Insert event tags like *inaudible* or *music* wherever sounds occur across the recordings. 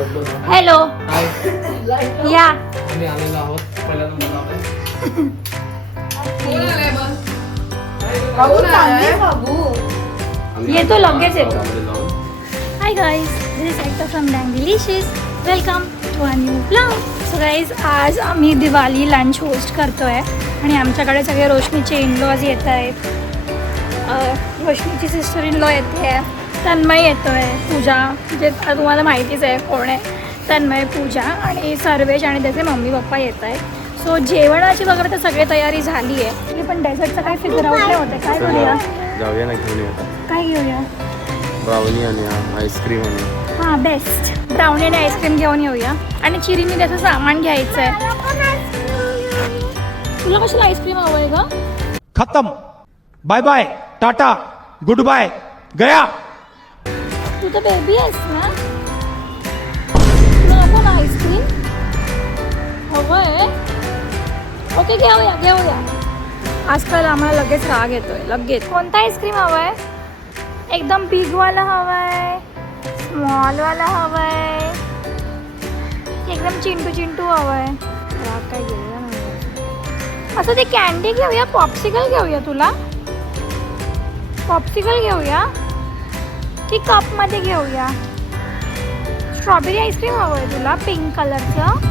पडलो हॅलो या. आम्ही आलेलो आहोत. पहिला नंबर लावलाय येतो लगेच येतो. Hi guys this is actor from delicious welcome to a new blog so guys आज आम्ही दिवाळी लंच होस्ट करतो आहे आणि आमच्याकडे सगळे रोशनीचे इनलॉज येत आहेत. रोशनीची सिस्टर इनलॉ येते. आहे तन्मय येतो आहे पूजा जे आता तुम्हाला माहितीच आहे कोण आहे. तन्मय पूजा आणि सर्वेश आणि त्याचे मम्मी पप्पा येत आहेत. सो जेवणाची वगैरे तर सगळी तयारी झाली आहे. तरी पण डेझर्टचं काय फिगर आउट नाही होते? काय करूया जाऊया ना घेऊन काय घेऊया? ब्राउनी आणि आईस्क्रीम आणि हां बेस्ट ब्राउनी आणि आईस्क्रीम घेऊन येऊया. आणि चिरीने त्याचं सामान घ्यायचं आहे तुला कशाला आईस्क्रीम हवं आहे ग? खत्म. Bye bye tata good bye गया. तू तर बेबी आहेस ना नको ना आईस्क्रीम हवं आहे ओके घेऊया. घेऊया आजकाल आम्हाला लगेच राग येतोय लगेच कोणता आईस्क्रीम हवा आहे एकदम बिगवाला हवा आहे स्मॉलवाला हवा आहे एकदम चिंटू चिंटू हवा आहे राग काय घेऊया असं ते कॅन्डी घेऊया पॉप्सिकल घेऊया तुला? पॉप्सिकल घेऊया? की कपमध्ये घेऊया. स्ट्रॉबेरी आईस्क्रीम हवं आहे. तुला पिंक कलरचं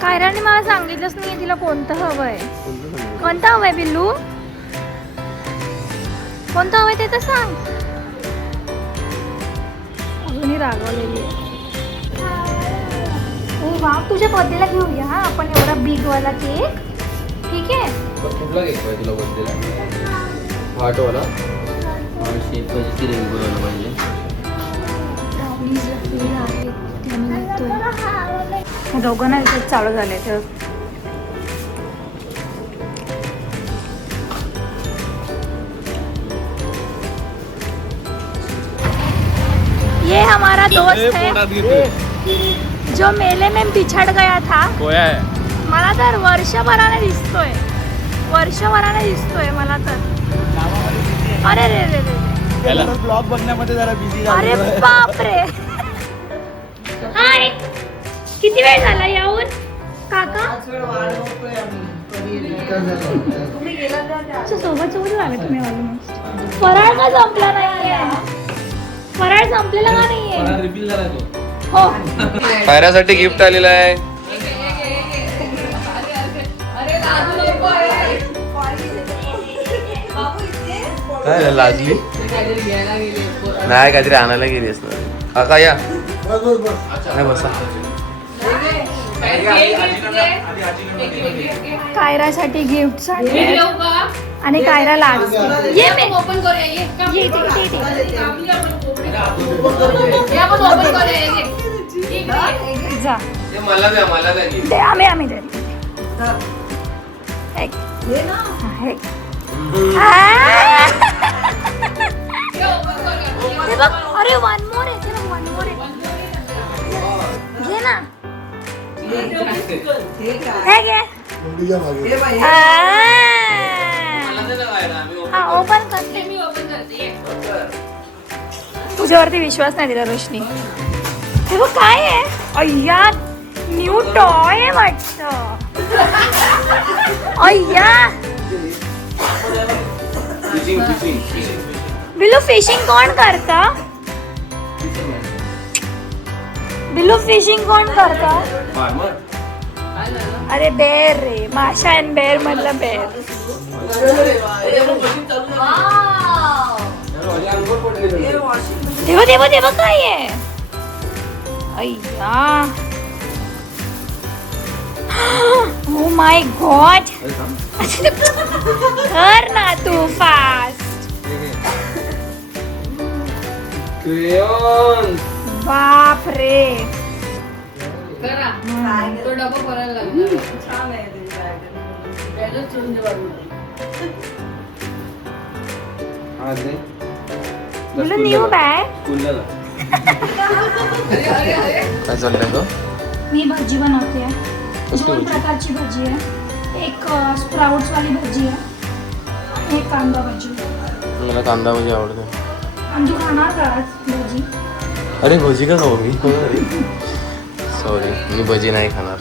कायराने मला सांगितलंच नाही तिला कोणतं हवं आहे कोणतं हवं आहे बिल्लू? कोणतं हवं आहे ते तर सांग. अजूनही रागवलेली आहे. ओ वा तुझ्या बर्थडेला घेऊया हा आपण एवढा बिगवाला केक ठीक आहे? कुठला केक पाहिजे तुला बर्थडेला वाटवाला शेप कशी रेनबो झालं पाहिजे ब्राउनीज लपलेले आहेत ते आम्ही घेतोय. हे दोघं ना इथे चालू झाले तर ये हमारा दोस्त है. जो मेले में बिछड़ गया था गोया आहे मला तर वर्षभराने दिसतोय. वर्षभराने दिसतोय मला तर. अरे रे रे रे. ब्लॉग बनण्यामध्ये जरा बिझी अरे बापरे. हाय. किती वेळ झाला यावर काका? अच्छा, सोबत सोबत आले तुम्ही ऑलमोस्ट फराळ का संपला नाहीये? फराळ संपलेला का नाहीये? रिपील झाला तो. हो पायऱ्यासाठी गिफ्ट आलेलं आहे. काय लाजली? नाही काहीतरी आणायला गेली असणार. काका या. नाही बसा. कायरासाठी गिफ्ट आणि कायरा लाज ये मे ओपन करूया ये? ये इथे, इथे, इथे. या आपण ओपन करूया ये, ये. इकडे ये. जा. ते मला द्या मला द्या. दे आम्ही आम्ही दे एक. हा! ये. हे बघ अरे वन मोर आहे बघ वन मोर आहे. घे ना. हे घे! हा ओपन करते. मी ओपन करते. तुझ्यावरती विश्वास नाही दिला रोशनी. हे बघ काय आहे? अय्या न्यू टॉय आहे वाटत. अय्या. बिल्लू फिशिंग कोण करता? बिल्लू फिशिंग कोण करता? अरे बेर रे. माशा अँड बेर मधलं बेर तेव्हा तेव्हा तेव्हा काय आहे? अय्या. ओ माय गॉड कर ना तू फास्ट! बाप रे करा तो डबा भरायला लागला. त्याच्यात ठेवून दे बाजूला. हा दे. तुला न्यू. काय चाललंय ग? मी भजी बनवते. दोन? प्रकारची भजी आहे. एक स्प्राउट्सवाली भजी आहे. एक कांदा भजी. मला कांदा भजी आवडते. आमची खाणार का आज भजी? अरे भजी का खाऊ मी? सॉरी मी भजी नाही खाणार.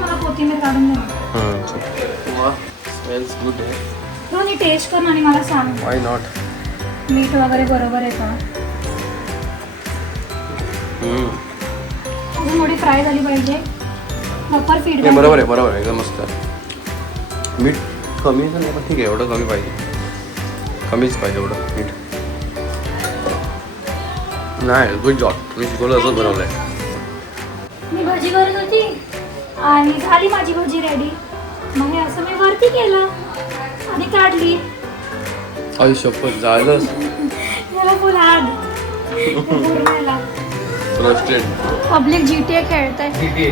मला कोथिंबीर काढून स्मेल्स गुड आहे दोन्ही टेस्ट कर आणि मला सांग. वाय नॉट मीठ वगैरे बरोबर आहे का? अजून थोडी फ्राय झाली पाहिजे. प्रॉपर फीडबॅक बरोबर आहे बरोबर आहे एकदम मस्त. आहे मीठ कमी नाही पण ठीक आहे एवढं कमी पाहिजे. कमीच पाहिजे एवढं मीठ. नाही गुड जॉब मी शिकवलं असंच बनवलं आहे मी भजी करत होती आणि झाली माझी भजी रेडी मग हे असं मी वरती केलं आणि काढली. झालंच. याला फुल रोस्टेड पब्लिक जीटीए खेळताय.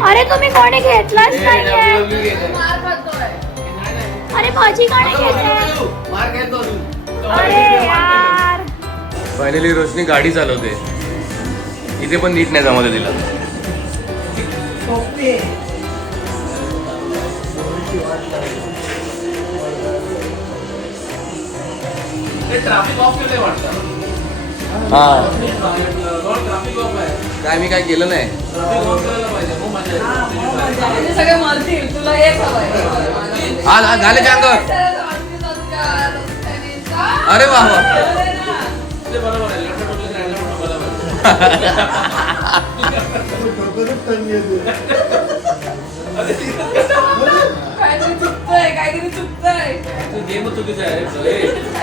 अरे तुम्ही कोणी घेतलाच नाहीये? अरे भजी कोणी घेतली? अरे यार. फायनली रोशनी गाडी चालवते. इथे पण नीट नाही जमवते तिला. हा. ट्रॅफिक ऑफ आहे. काय मी काय केलं नाही? सगळे मरतील तुला हा हा, झाले अरे वा वा. *laughs* *laughs* काहीतरी चुकतंय काहीतरी चुकतंय. ते गेम चुकीचं आहे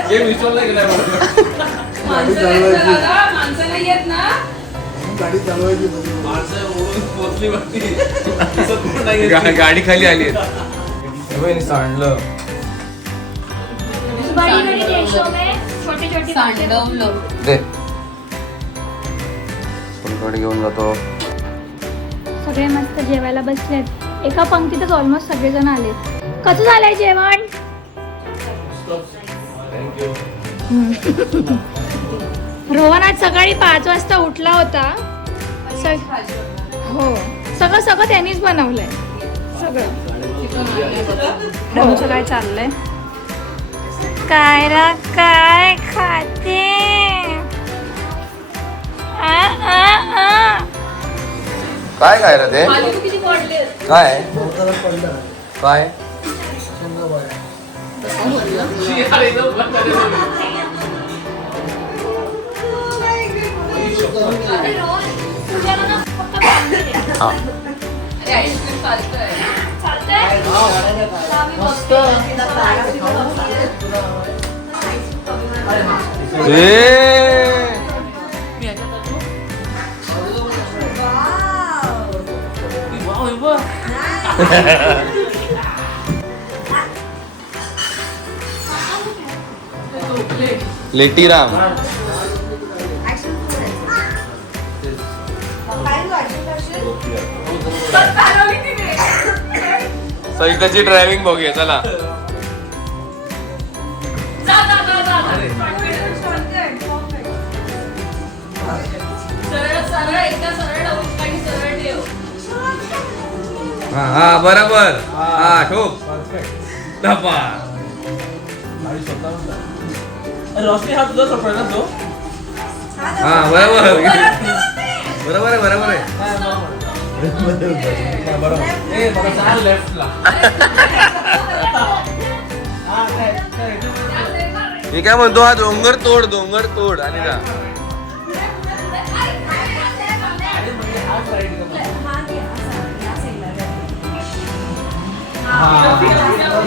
गेम माणसं येत ना दादा येत ना. माणसं ओढून पोचली वरती दिसत पण नाहीये. गा- गाडी खाली आली सांडलं बड़ी बड़ी देशों में छोटी छोटी बातें सांडवलं दे. सोनकडे घेऊन जातो. सगळे मस्त जेवायला बसलेत. एका पंक्तीतच ऑलमोस्ट सगळेजण आले कसं झालंय जेवण? रोहन आज सकाळी पाच वाजता उठला होता. हो. सगळं सगळं त्यांनीच बनवलंय. सगळं. आमचं काय चाललंय. काय रा काय खाते? आ, आ, आ. काय काय? रे ते खाली तू किती पडले काय काय शियाळ एकदम बंद झालेलं. हा अरे आईस्क्रीम चालतंय ए वाव, हे लेटीराम. सविताची ड्रायव्हिंग बघूया चला. हा हा बरोबर. हा ठोक. रोशनी हा तुझा ना तो हा बरोबर. बरोबर आहे. बरोबर आहे ए मला सांग लेफ्टला मी काय म्हणतो हा डोंगर तोड डोंगर तोड आणि जा.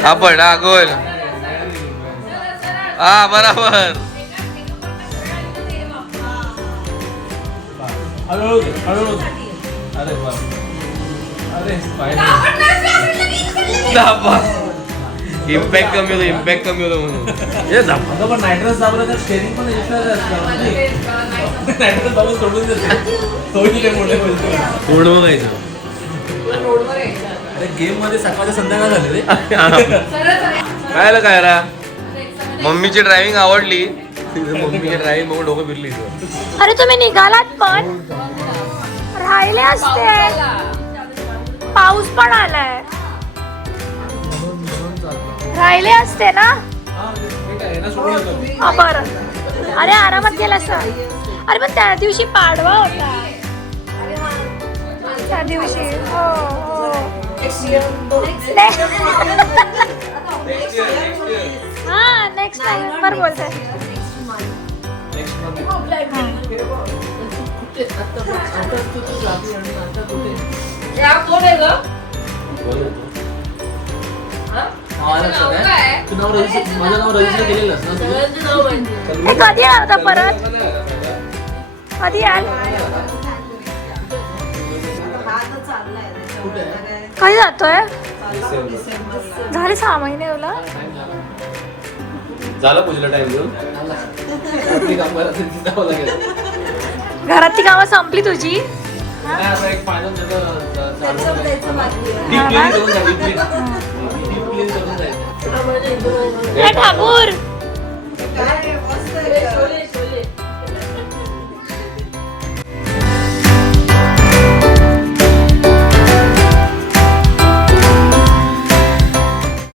हा पण हा गोल. हा बरोबर. हळूहळू घे, हळूहळू घे. अरे वा. अरे इम्पॅक्ट कमी होतो इम्पॅक्ट कमी होतो म्हणून. हे झाप. अगं पण नायट्रस दाबलं तर स्टेरिंग पण एक्स्ट्रा असतं नायट्रस दाबून सोडून देते. मोठे पूर्ण बघायचं अरे गेममध्ये सकाळच्या संध्याकाळ झाले रे काय आलं काय रा मम्मीची ड्रायव्हिंग आवडली. मम्मीची ड्रायव्हिंग बघून डोकं फिरली. अरे तुम्ही निघालात पण? राहिले असते. पाऊस पण आलाय. राहिले असते ना? बरं. अरे आरामात गेला असता अरे पण त्या दिवशी पाडवा होता. त्या दिवशी. हो हो. हा. नेक्स्ट टाइम पर बोलते Next month. या कोण आहे ग हा, लक्षात आहे. तू नाव रजिस्टर माझं नाव रजिस्टर केलेलंच ना तुझं? सगळ्यांचं नाव माहिती हे कधी परत कधी याल कधी जातोय झाले सहा महिने तुला झालं पूजेला टाइम घेऊन जावं लागेल. घरातली कामं संपली तुझी नाही, आता एक final त्याचं चालू आहे. Deep cleaning ना? करून जायचं, deep clean. Deep clean करून जायचं. ए ठाकूर